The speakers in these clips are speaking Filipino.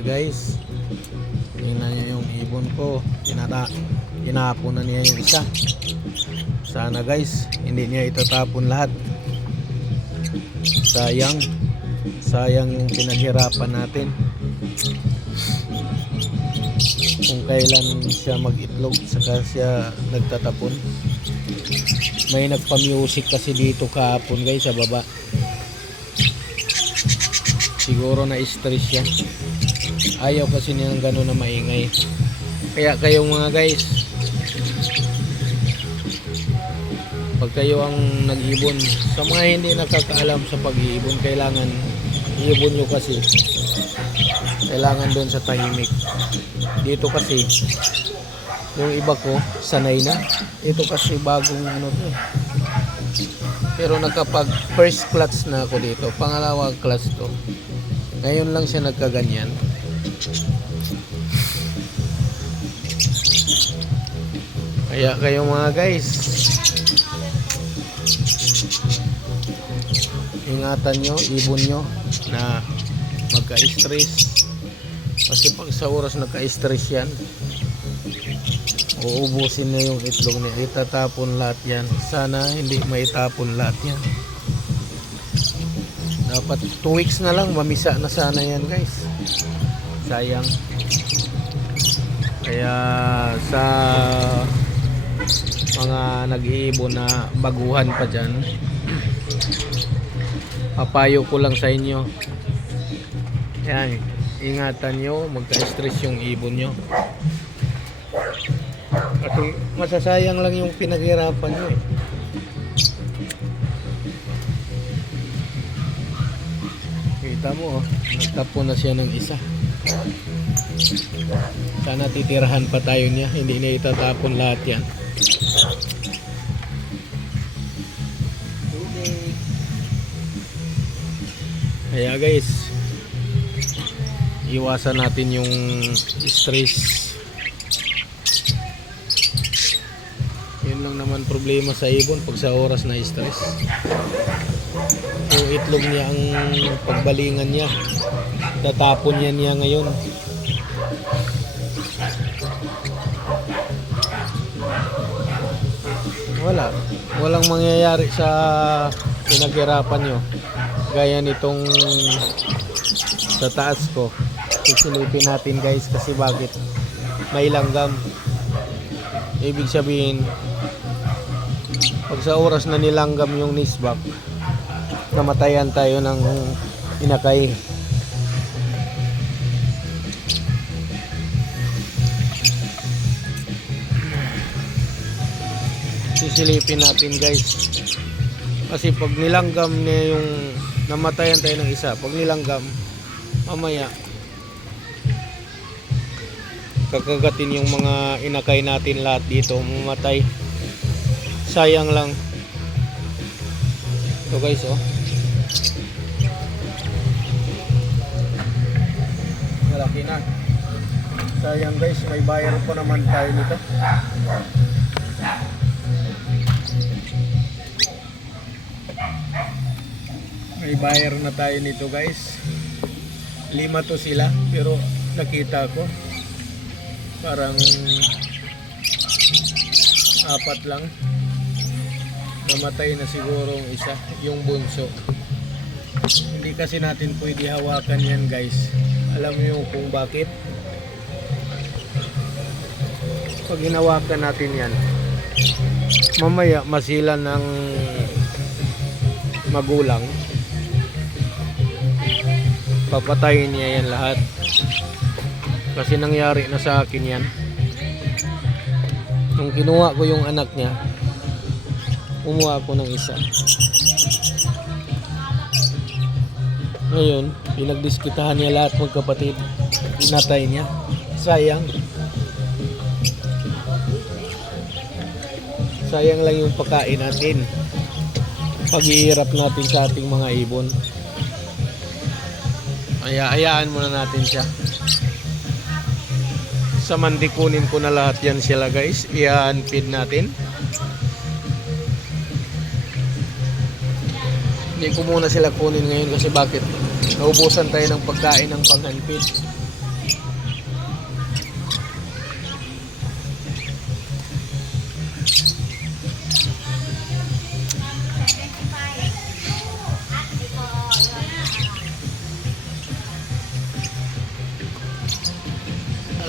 guys. Tingnan nyo yung ibon ko. Tinapon na niya yung isa. Sana guys, hindi niya itatapon lahat. Sayang. Sayang yung pinaghirapan natin. Kung kailan siya mag-itlog, saka siya nagtatapon. May nagpa-music kasi dito kahapon guys sa baba. Siguro na-stress siya. Ayaw kasi niya ng gano'n na maingay. Kaya kayong mga guys, pag kayo ang nag-ibon, sa mga hindi nakakaalam sa pag-iibon, kailangan iibon nyo kasi. Kailangan doon sa tahimik. Dito kasi, yung iba ko, sanay na. Ito kasi bagong ano to. Pero nakapag first class na ako dito. Pangalawang class to. Ngayon lang siya nagkaganyan. Kaya kayo mga guys, ingatan nyo, ibon nyo na magka-stress. Kasi pag sa oras nagka-stress yan, uubusin na yung itlog niya. Itatapon lahat yan. Sana hindi maitapon lahat yan. Dapat 2 weeks na lang, mamisa na sana yan guys. Sayang. Kaya sa mga nag-iibon na baguhan pa dyan, papayo ko lang sa inyo, yan, ingatan nyo, magka-stress yung ibon nyo. Kasi masasayang lang yung pinaghirapan nyo eh. Kita mo, nagtapon na siya ng isa. Sana titirahan pa tayo niya, hindi na itatapon lahat yan. Kaya guys, iwasan natin yung stress. Yun lang naman problema sa ibon pag sa oras na stress. Yung itlog niya ang pagbalingan niya, tatapon niya ngayon. Walang mangyayari sa pinaghirapan nyo. Gaya nitong sa taas ko, sisilipin natin guys, kasi bakit? May langgam. Ibig sabihin, pag sa oras na nilanggam yung nisbak, namatayan tayo ng inakay. Sisilipin natin guys, kasi pag nilanggam niya yung namatayan tayo ng isa, pag nilanggam mamaya kakagatin yung mga inakay natin lahat dito, mamatay. Sayang lang. Ito guys oh, malaki na. Sayang guys, may bayar pa naman tayo nito. May bayar na tayo nito guys. 5 to sila, pero nakita ko parang 4 lang. Namatay na siguro ang isa, yung bunso. Hindi kasi natin pwede hawakan yan guys. Alam niyo kung bakit? Pag hinawakan natin yan, mamaya masilan ng magulang, papatayin niya yan lahat. Kasi nangyari na sa akin yan. Nung kinuha ko yung anak niya, kumuha ako ng isa. Ngayon, pinagdiskitahan niya lahat magkapatid. Pinatay niya. Sayang. Sayang lang yung pagkain natin. Paghihirap natin sa ating mga ibon. Hayaan muna natin siya. Samandikunin ko na lahat yan sila guys. I-unfeed natin. Hindi ko muna sila kunin ngayon kasi bakit? Naubusan tayo ng pagkain ng pang-unfeed.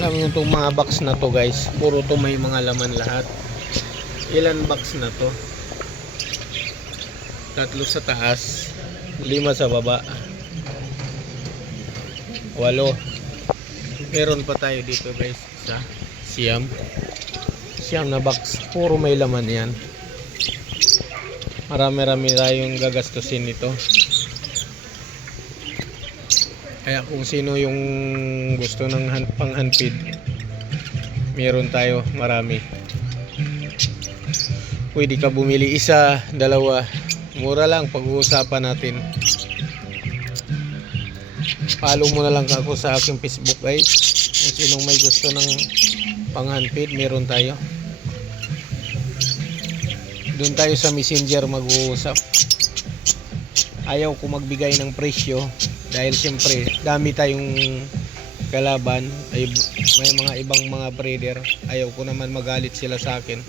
Alam niyo itong mga box na to guys, puro to may mga laman lahat. Ilan box na to? 3 sa taas, 5 sa baba, 8. Meron pa tayo dito guys sa siyam na box, puro may laman yan. Marami-rami tayong gagastusin nito. Kaya kung sino yung gusto ng pang handpid, meron tayo marami. Pwede ka bumili isa, dalawa, mura lang, pag-uusapan natin. Follow mo na lang ako sa aking Facebook guys. Kung sinong may gusto ng pang handpid, meron tayo. Doon tayo sa Messenger mag-uusap. Ayaw ko magbigay ng presyo dahil siyempre dami tayong kalaban, ay may mga ibang mga breeder. Ayaw ko naman magalit sila sa akin.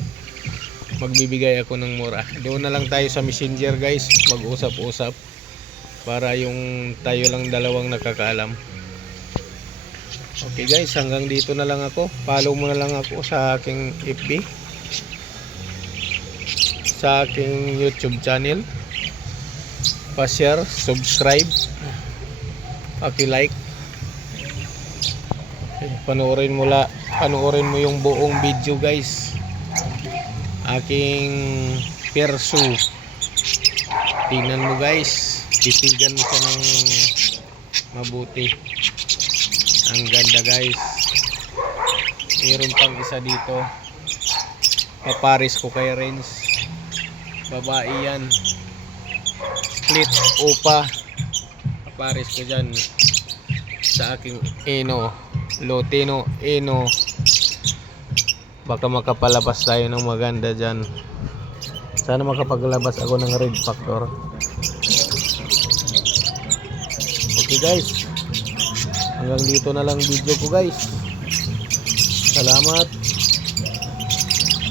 Magbibigay ako ng mura. Doon na lang tayo sa Messenger guys, mag-usap-usap para yung tayo lang dalawang nakakaalam. Okay guys, hanggang dito na lang ako. Follow mo na lang ako sa aking FB, sa aking YouTube channel. Pa-share, subscribe, paki-like. Panoorin mo yung buong video guys. Aking perso. Tingnan mo guys, titigan mo siya ng mabuti. Ang ganda guys. Meron pang isa dito, paparis ko kay Renz. Babae yan, split opa. Paparis ko dyan sa aking Eno, Lotino Eno. Baka makapalabas tayo ng maganda dyan. Sana makapaglabas ako ng Red Factor. Okay guys, hanggang dito na lang video ko guys. Salamat.